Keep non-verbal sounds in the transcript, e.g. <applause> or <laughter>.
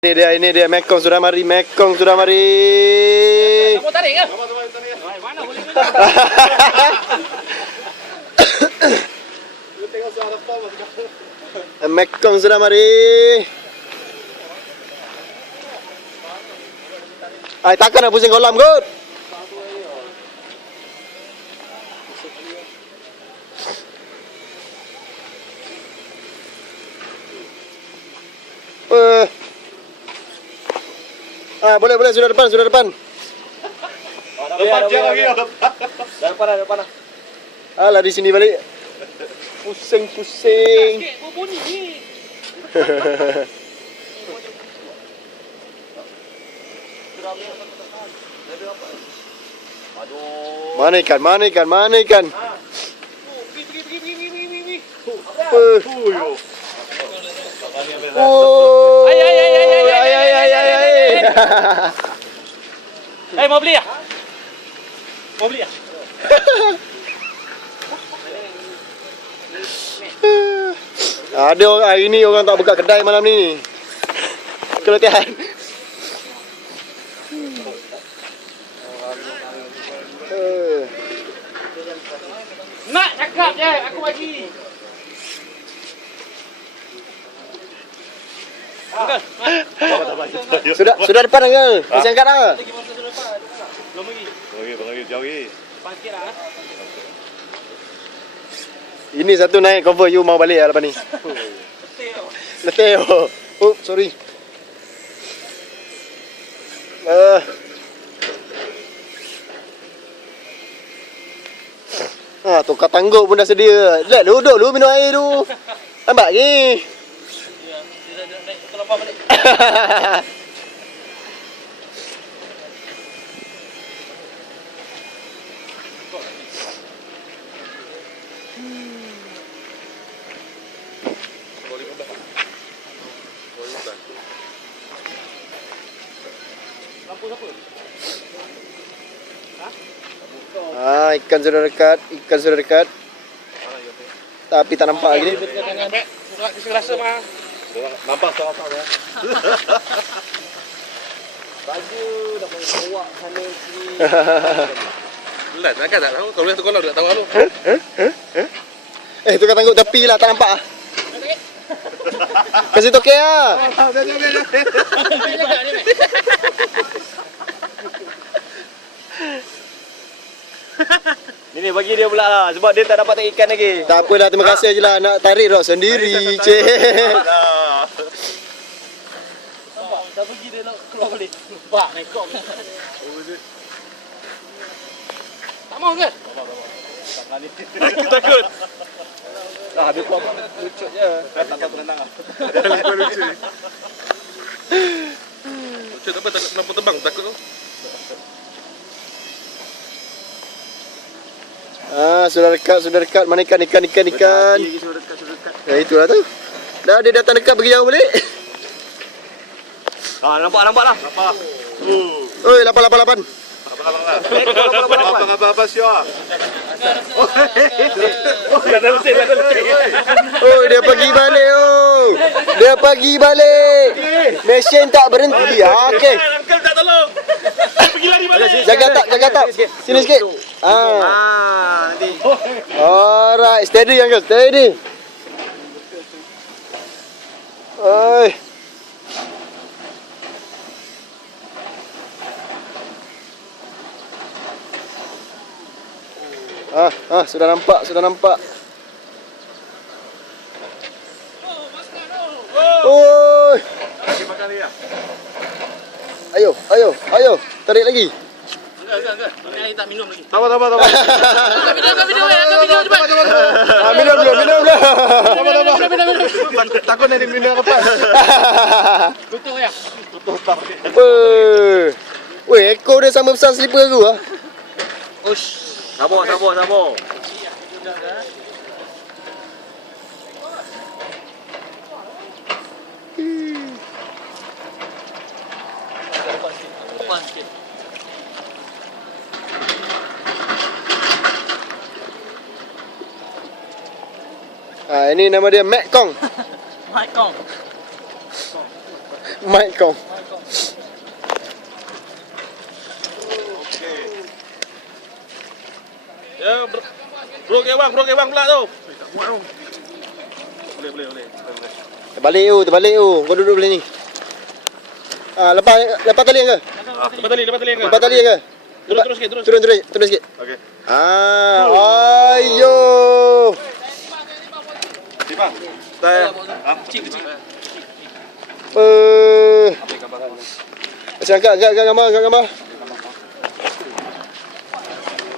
Ini dia, ini dia Mekong sudah mari, Mekong sudah mari. Kamu tarik ke? Mana <coughs> boleh? Mekong sudah mari. Ay, takkan nak pusing kolam kot. Ah, boleh boleh sudah depan, sudah depan. Depan jangan lagi. Depan. Depan depan. Ah, lah, lah. di sini balik. Pusing pusing. Aduh. Mana ikan? Mana ikan? Mana ikan? Ha. Ah. Oh, pergi pergi pergi pergi pergi. Oh. Ayo. Ayo ayo. Eh, mau beli ah? Mau beli ah? Ada orang hari ni orang tak buka kedai malam ni. Keletihan. Nak cakap je, aku bagi. Uncle, Sudah sudah depan uncle. Masih angkat dah. lagi masa selepas. Belum lagi. Bagi, bagi, jauh lagi. Pakit lah. Ini satu naik cover you mau balik lah lepas ni. Tau. Letih oh. Oh, sorry. Uh. Ha, tukar tangguk pun dah sedia. Let duduk dulu minum air tu. Lambat lagi. Ya, dia dah naik satu lapan balik. Lampu siapa? Ha, ikan sudah dekat. Ikan sudah dekat. Tapi tak nampak lagi. Kita rasa mah. Nampak tak apa ya? Baju dah boleh bawa sana sini. Lah, nak tak tahu. Kalau tu kalau tak tahu lu. Eh, tukar tangguk tepi lah. Tak nampak ah. Kasih tokek lah. <laughs> Ni ni bagi dia pula lah sebab dia tak dapat tak ikan lagi. Tak apalah, terima kasih je lah. Nak tarik rok sendiri. Cik. Dah pergi dia nak keluar balik. Nampak naik kau. Tak mau ke? Tak mau, tak mau. Tak nak <laughs> takut. Dah habis kau pun lucut je. Tak tak tenang ah. Dia lucu lucu. Lucut apa tak nak terbang takut tu. Ah, sudah dekat, sudah dekat. Mana ikan, ikan, ikan, ikan. Ya, itulah tu. Dah, dia datang dekat, pergi jauh balik. Ah, nampak nampak lah. Apa? Uh. Oi, 888. Apa abang lah? Eh, kau apa apa apa. Apa apa siapa? Dah dah letih dah letih. Oh, dia pergi balik oh. Dia pergi balik. Mesin tak berhenti. Ah, okey. Uncle tak tolong. Pergi lari balik. Jaga tak, jaga tak. Sini sikit. Ah. Ah, nanti. Alright, steady uncle, steady. Oi. Ah, ah, sudah nampak, sudah nampak. Oi. Lagi makan dia. Ayo, ayo, ayo. Tarik lagi. Enggak, enggak, enggak. Ini air tak minum lagi. Tahu tahu tahu. Angkat video, angkat video, angkat video cepat. Ah, minum dulu, minum dulu. Minum, minum, minum. Takut nanti minum apa? Tutup ya. Weh, ekor dia sama besar slipper aku ah. Ush. Sabar sabar sabar. Depan sikit. Ah, ini nama dia Mac Kong. <laughs> Mic kong. Mic kau. Ya, bro. Bro ke bang, bro ke bang pula tu. Boleh, boleh, boleh. boleh. Terbalik tu, terbalik tu. Kau duduk boleh ni. Ah, lepas lepas tali ke? Lepas tali, lepas tali ke? Lepas tali ke? Turun, terus sikit, terus. Turun, turun, turun sikit. Okey. Ah, ayo. Tiba. Saya. Kecil kecil. Eh. Macam agak agak agak gambar, agak gambar.